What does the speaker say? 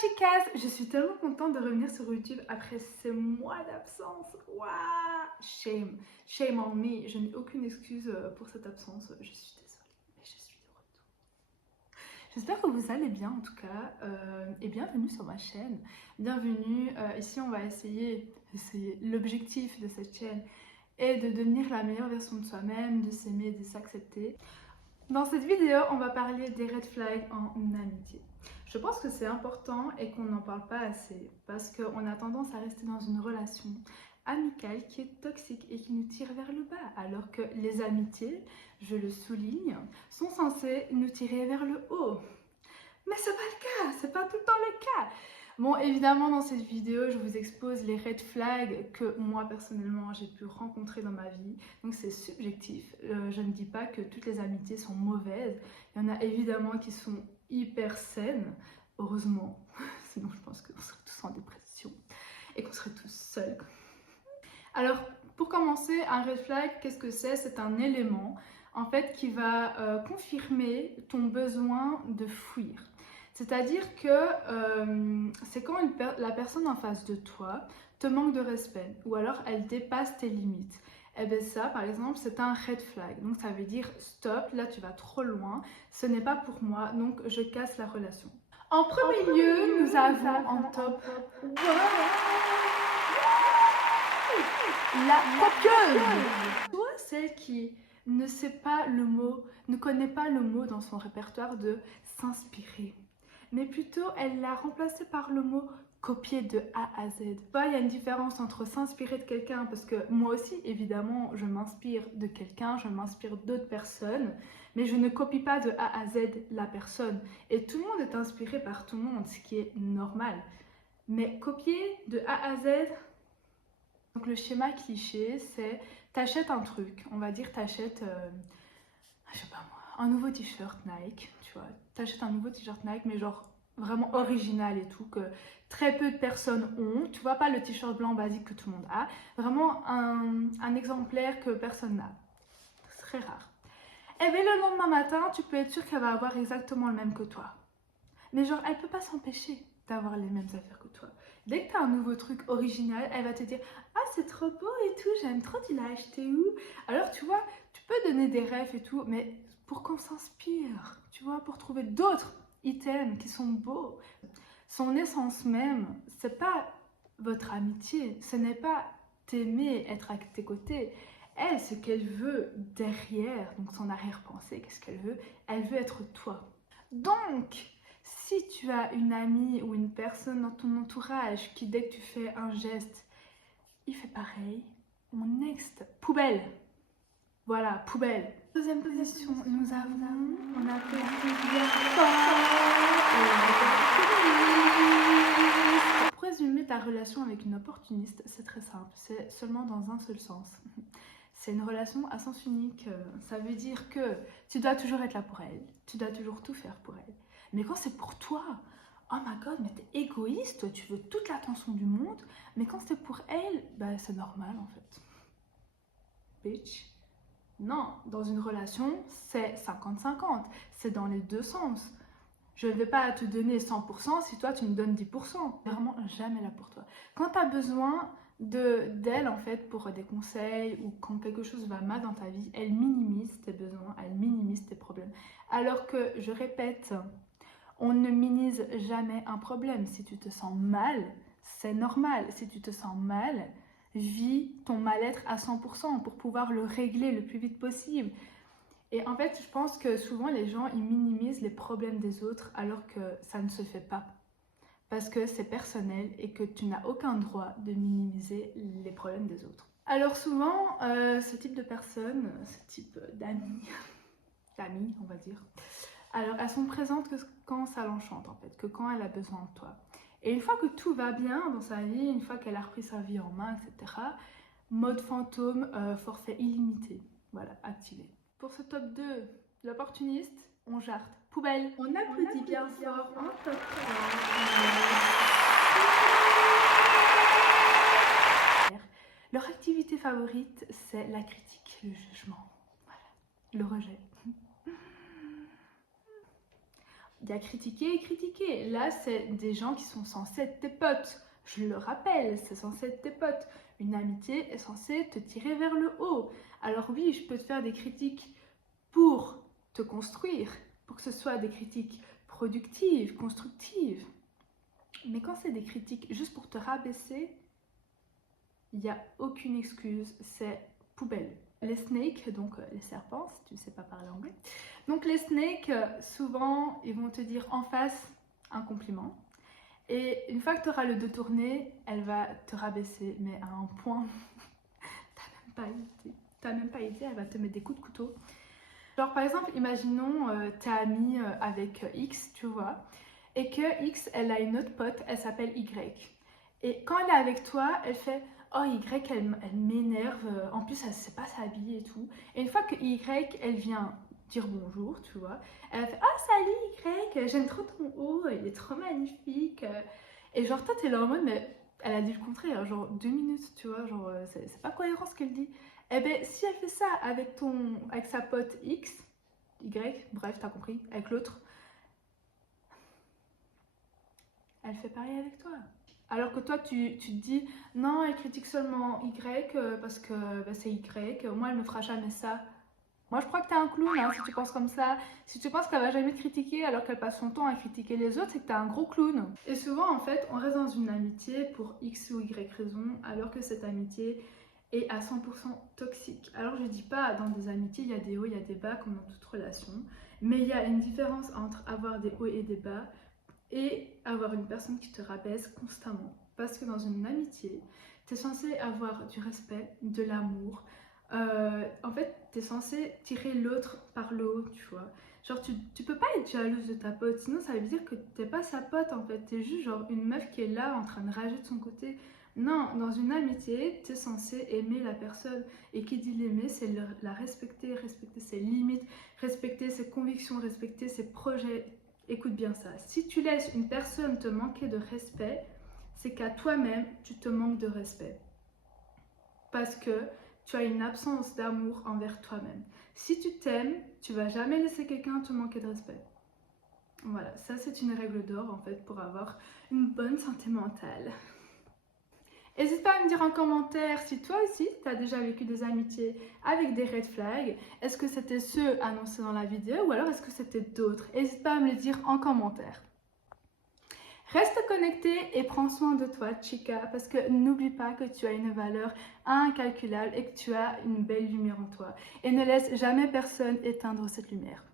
chicas, je suis tellement contente de revenir sur YouTube après ces mois d'absence. Waouh, shame on me. Je n'ai aucune excuse pour cette absence. Je suis désolée, mais je suis de retour. J'espère que vous allez bien en tout cas et bienvenue sur ma chaîne. Bienvenue, ici on va essayer l'objectif de cette chaîne est de devenir la meilleure version de soi-même, de s'aimer, de s'accepter. Dans cette vidéo, on va parler des red flags en amitié. Je pense que c'est important et qu'on n'en parle pas assez parce qu'on a tendance à rester dans une relation amicale qui est toxique et qui nous tire vers le bas, alors que les amitiés, je le souligne, sont censées nous tirer vers le haut. Mais c'est pas le cas, c'est pas tout le temps le cas. Bon, évidemment, dans cette vidéo, je vous expose les red flags que moi, personnellement, j'ai pu rencontrer dans ma vie. Donc, c'est subjectif. Je ne dis pas que toutes les amitiés sont mauvaises. Il y en a évidemment qui sont hyper saines, heureusement. Sinon, je pense qu'on serait tous en dépression et qu'on serait tous seuls. Alors, pour commencer, un red flag, qu'est-ce que c'est? C'est un élément, en fait, qui va confirmer ton besoin de fuir. C'est-à-dire que c'est quand la personne en face de toi te manque de respect ou alors elle dépasse tes limites. Et bien ça, par exemple, c'est un red flag. Donc ça veut dire stop, là tu vas trop loin, ce n'est pas pour moi, donc je casse la relation. En premier lieu, nous avons en top la copieuse. Toi, celle qui ne sait pas le mot, ne connaît pas le mot dans son répertoire de s'inspirer, mais plutôt elle l'a remplacé par le mot copier de A à Z. Il y a une différence entre s'inspirer de quelqu'un, parce que moi aussi, évidemment, je m'inspire de quelqu'un, je m'inspire d'autres personnes, mais je ne copie pas de A à Z la personne. Et tout le monde est inspiré par tout le monde, ce qui est normal. Mais copier de A à Z... Donc le schéma cliché, c'est t'achètes un truc, on va dire t'achètes, je sais pas moi, un nouveau t-shirt Nike, tu vois, t'achètes un nouveau t-shirt Nike mais genre vraiment original et tout, que très peu de personnes ont, tu vois, pas le t-shirt blanc basique que tout le monde a, vraiment un exemplaire que personne n'a, c'est très rare. Et bien le lendemain matin, tu peux être sûr qu'elle va avoir exactement le même que toi. Mais genre, elle peut pas s'empêcher d'avoir les mêmes affaires que toi. Dès que tu as un nouveau truc original, elle va te dire « Ah, c'est trop beau et tout, j'aime trop, tu l'as acheté où ?» Alors, tu vois, tu peux donner des rêves et tout, mais pour qu'on s'inspire, tu vois, pour trouver d'autres items qui sont beaux. Son essence même, c'est pas votre amitié, ce n'est pas t'aimer, être à tes côtés. Elle, ce qu'elle veut derrière, donc son arrière-pensée, qu'est-ce qu'elle veut? Elle veut être toi. Donc, si tu as une amie ou une personne dans ton entourage qui, dès que tu fais un geste, il fait pareil, mon next, poubelle. Voilà, poubelle. Deuxième position, nous avons, on appelle Pour résumer ta relation avec une opportuniste, c'est très simple, c'est seulement dans un seul sens. C'est une relation à sens unique, ça veut dire que tu dois toujours être là pour elle, tu dois toujours tout faire pour elle. Mais quand c'est pour toi, oh my god, mais t'es égoïste, tu veux toute l'attention du monde, mais quand c'est pour elle, bah c'est normal en fait. Bitch. Non, dans une relation, c'est 50-50, c'est dans les deux sens. Je ne vais pas te donner 100% si toi tu me donnes 10%. Vraiment jamais là pour toi. Quand tu as besoin d'elle en fait pour des conseils ou quand quelque chose va mal dans ta vie, elle minimise tes besoins, elle minimise tes problèmes. Alors que, je répète, on ne minimise jamais un problème. Si tu te sens mal, c'est normal. Si tu te sens mal, vis ton mal-être à 100% pour pouvoir le régler le plus vite possible. Et en fait, je pense que souvent les gens, ils minimisent les problèmes des autres alors que ça ne se fait pas. Parce que c'est personnel et que tu n'as aucun droit de minimiser les problèmes des autres. Alors souvent, ce type de personnes, ce type d'amis, on va dire, alors elles sont présentes que quand ça l'enchante en fait, que quand elle a besoin de toi. Et une fois que tout va bien dans sa vie, une fois qu'elle a repris sa vie en main, etc., mode fantôme, forfait illimité, voilà, activé. Pour ce top 2, l'opportuniste, on jarte. Poubelle. On applaudit bien fort en top 3. Leur activité favorite, c'est la critique, le jugement, voilà, le rejet. Il y a critiquer et critiquer. Là, c'est des gens qui sont censés être tes potes. Je le rappelle, c'est censé être tes potes. Une amitié est censée te tirer vers le haut. Alors oui, je peux te faire des critiques pour te construire, pour que ce soit des critiques productives, constructives. Mais quand c'est des critiques juste pour te rabaisser, il n'y a aucune excuse, c'est poubelle. Les snakes, donc les serpents, si tu ne sais pas parler anglais. Donc les snakes, souvent, ils vont te dire en face un compliment. Et une fois que tu auras le dos tourné, elle va te rabaisser, mais à un point, t'as même pas idée, elle va te mettre des coups de couteau. Genre par exemple, imaginons t'es amie avec X, tu vois, et que X, elle a une autre pote, elle s'appelle Y. Et quand elle est avec toi, elle fait oh Y, elle m'énerve, en plus elle sait pas s'habiller et tout. Et une fois que Y, elle vient dire bonjour, tu vois, elle fait oh salut Y, j'aime trop ton haut, il est trop magnifique. Et genre toi t'es là en mode mais elle a dit le contraire, genre 2 minutes, tu vois, genre c'est pas cohérent ce qu'elle dit. Eh ben si elle fait ça avec sa pote X, Y, bref t'as compris, avec l'autre, elle fait pareil avec toi. Alors que toi, tu te dis, non, elle critique seulement Y parce que bah, c'est Y, moi, elle me fera jamais ça. Moi, je crois que t'es un clown hein, si tu penses comme ça. Si tu penses qu'elle va jamais te critiquer alors qu'elle passe son temps à critiquer les autres, c'est que t'es un gros clown. Et souvent, en fait, on reste dans une amitié pour X ou Y raison, alors que cette amitié est à 100% toxique. Alors, je dis pas, dans des amitiés, il y a des hauts, il y a des bas, comme dans toute relation. Mais il y a une différence entre avoir des hauts et des bas et avoir une personne qui te rabaisse constamment. Parce que dans une amitié, tu es censé avoir du respect, de l'amour. En fait, tu es censé tirer l'autre par le haut, tu vois. Genre, tu peux pas être jalouse de ta pote, sinon ça veut dire que t'es pas sa pote en fait. T'es juste genre une meuf qui est là en train de rager de son côté. Non, dans une amitié, tu es censé aimer la personne. Et qui dit l'aimer, c'est la respecter, respecter ses limites, respecter ses convictions, respecter ses projets. Écoute bien ça, si tu laisses une personne te manquer de respect, c'est qu'à toi-même, tu te manques de respect. Parce que tu as une absence d'amour envers toi-même. Si tu t'aimes, tu vas jamais laisser quelqu'un te manquer de respect. Voilà, ça c'est une règle d'or en fait pour avoir une bonne santé mentale. N'hésite pas à me dire en commentaire si toi aussi tu as déjà vécu des amitiés avec des red flags. Est-ce que c'était ceux annoncés dans la vidéo ou alors est-ce que c'était d'autres? N'hésite pas à me le dire en commentaire. Reste connecté et prends soin de toi, chica, parce que n'oublie pas que tu as une valeur incalculable et que tu as une belle lumière en toi. Et ne laisse jamais personne éteindre cette lumière.